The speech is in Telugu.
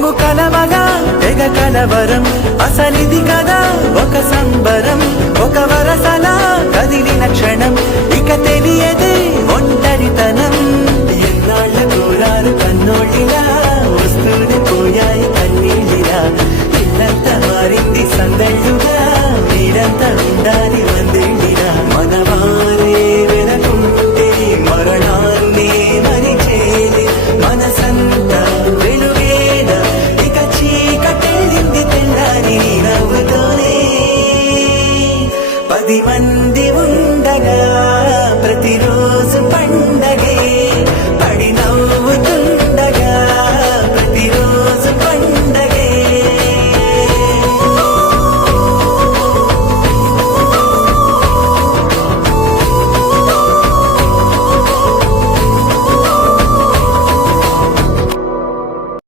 మేము కలవగా తెగ కలవరం, అసలిది కదా ఒక సంబరం, ఒక వరసలా కదిలిన క్షణం ఇక తెలియదే